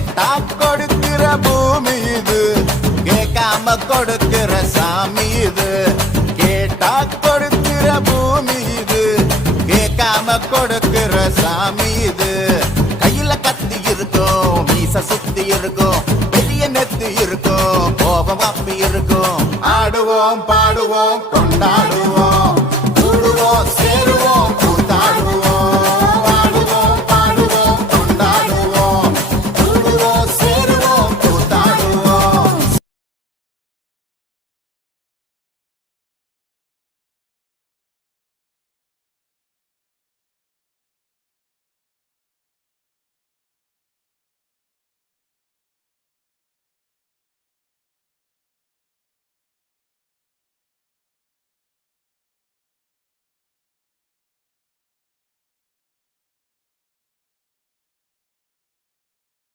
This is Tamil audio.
கேட்டா கொடுக்கிற பூமி இது, கேட்காம கொடுக்கிற சாமி இது. கேட்டா கொடுக்கிற பூமி இது, கேட்காம கொடுக்கிற சாமி இது. கையில கத்தி இருக்கும், மீச சுத்தி இருக்கும், பெரிய நெத்தி இருக்கும், கோபம் அப்பி இருக்கும். ஆடுவோம் பாடுவோம் கொண்டாடுவோம், கூடுவோம் சேருவோம்